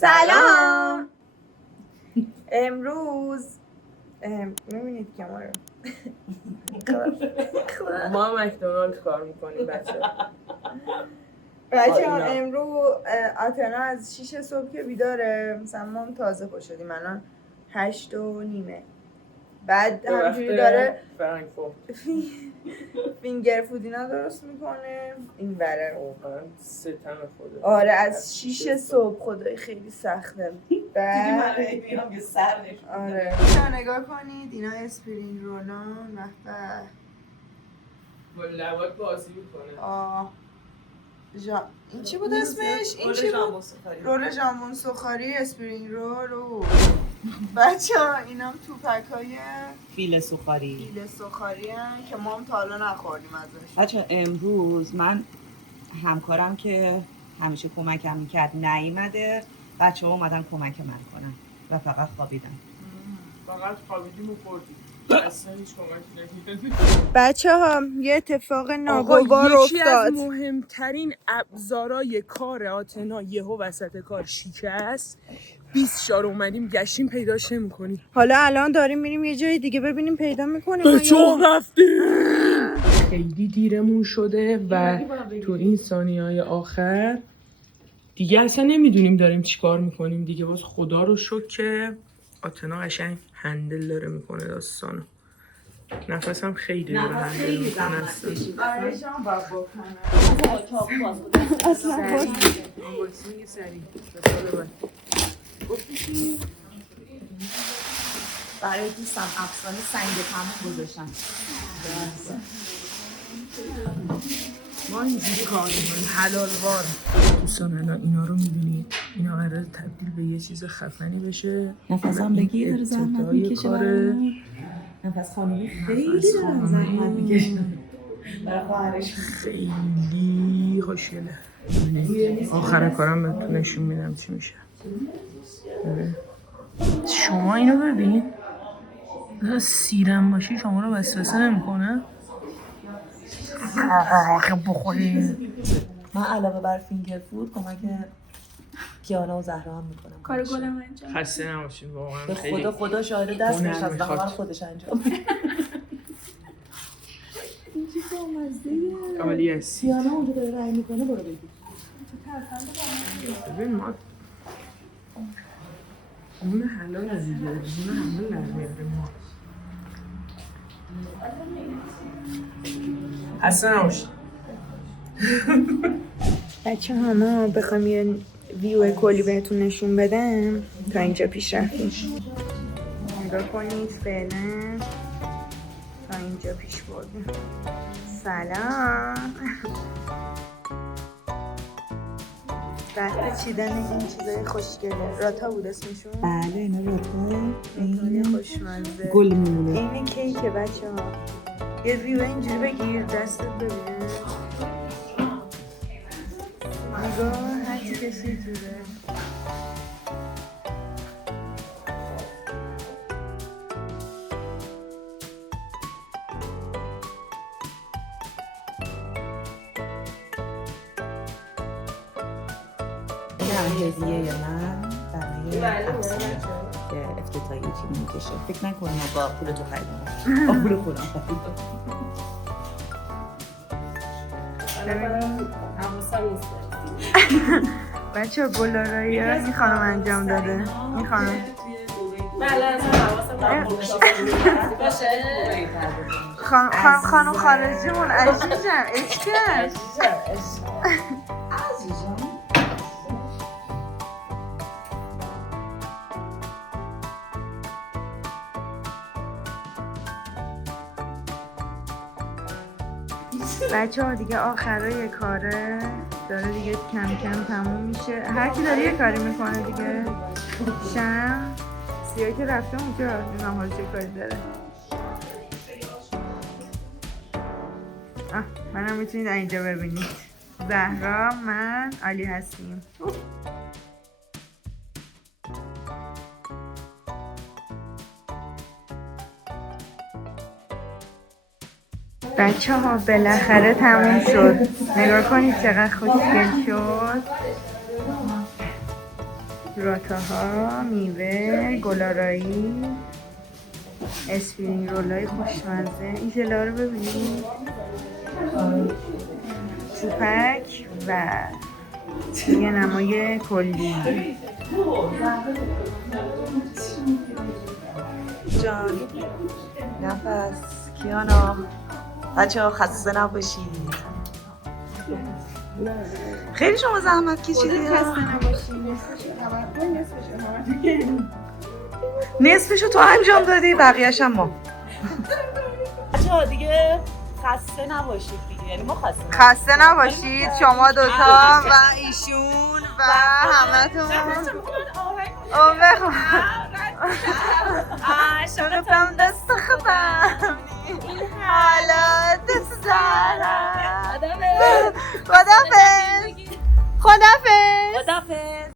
سلام. امروز میبینید که ما مکدونالد کار میکنیم بچه ها امروز آتنا از 6 صبح که بیداره، مثلا ما هم تازه پا شدیم، الان 8:30. بعد همجوری داره فینگر فود اینا درست میکنه این بره. ستم خوده. آره از 6 صبح خدای خیلی سخته. بعد آره نگاه کنید اینا اسپرینگ رولان با لبات بازی میکنه. این چی بود اسمش؟ این چی بود؟ رول ژامبون سوخاری اسپرینگ رول. بچه ها اینام توپک های فیل سوخاری هن که ما هم تا حالا نخوردیم ازش. بچه امروز من همکارم که همیشه کمکم میکرد نیومده، بچه ها اومدن کمک من کنن و فقط خوابیدن. فقط خوابیدیم و خوردیم. اصلا هیچ کمکی نکردیم. بچه ها یه اتفاق ناگوار افتاد. یکی از مهمترین ابزارای کار آتنا یهو وسط کار شکست. 20 شار اومدیم گشتیم پیداش نمی‌کنیم. حالا الان داریم میریم یه جای دیگه ببینیم پیدا میکنیم. به چاه رفتیم. خیلی دیرمون شده و تو این ثانیه‌های آخر دیگه اصلا نمیدونیم داریم چیکار میکنیم دیگه. باز خدا رو شکر که آتنا قشنگ هندل داره میکنه داستانو. نفسم خیلی داره هندل میکنه اصلا. آره شما باید بکنم. اصلا باید سریع برای دوستم افسانه سنگ تموم گذاشتم. ما اینجوری کار میکنیم حلال وار. دوستان الان اینا رو میبینید، اینا قراره تبدیل به یه چیز خفنی بشه. نفسم بگیر داره زحمت میکشه برای نفس خانمی خیلی داره زحمت میکشه برای خواهرش. خیلی خوشگله. آخر کارم بهتون نشون میدم چی میشه. شما اینو ببین، سیرم باشی شما رو وسوسه نمیکنه؟ بخورید. من علاوه بر فینگر فود کمک کیانا و زهرا هم میکنم. کار گلم انجام. خسته نباشید واقعا. به خدا شاهد دست نشسته همه رو خودش انجام میده. این چی بامزه‌ایه. عالی هستی. کیانا اونجا داره رای میکنه، برو بگیر. ببین ما اون حلال از دیگه اون حلال نمیاره ما. خسته نباشید. بچه ها ما بخوام یه ویو کلی بهتون نشون بدم تا اینجا پیش رفتیم. نگاه کنید فعلا تا اینجا پیش بردیم. سلام. وقت چیدن این چیزای خوشگله راتا بود اسمشون؟ بله اینا راتا. خیلی خوشمزه. گل میمونه. این کیکه بچه ها. یه ویو اینجوری بگیر دستت ببینه. نگاه هرچی کسی جوره. این هدیه من برای افسانه که افتتاحیه چی میکشه. فکر نکنیم با پولتو خریدم. با پول خودم بچه ها گلارایی ها این خانم انجام داده. این خانم خانم خارجیمون عزیزم عشقم. بچه ها دیگه آخرای کاره داره دیگه کم کم تموم میشه. هر کی داره یه کاری میکنه دیگه. شم سیاه که رفته اونجا نمیدونم حالا چه کاری داره. منم میتونید اینجا ببینید. زهرا من علی هستیم. بچه ها بالاخره تموم شد. نگاه کنید چقدر خوشگل شد. راتاها، میوه، گلارایی، اسپرینگ رولای خوشمزه. این ژله رو ببینید، پوپک و یه نمای کلی. جان نفس کیانا، بچه ها خسته نباشید. خیلی شما زحمت کشیدی. نصفشو تو انجام دادی، بقیه‌اش هم ما. بچه ها دیگه خسته نباشید دیگه، یعنی ما خسته نباشید شما دوتا و ایشون و همتون. عاشقتم دست خودم حالا دست دارم. خدافظ.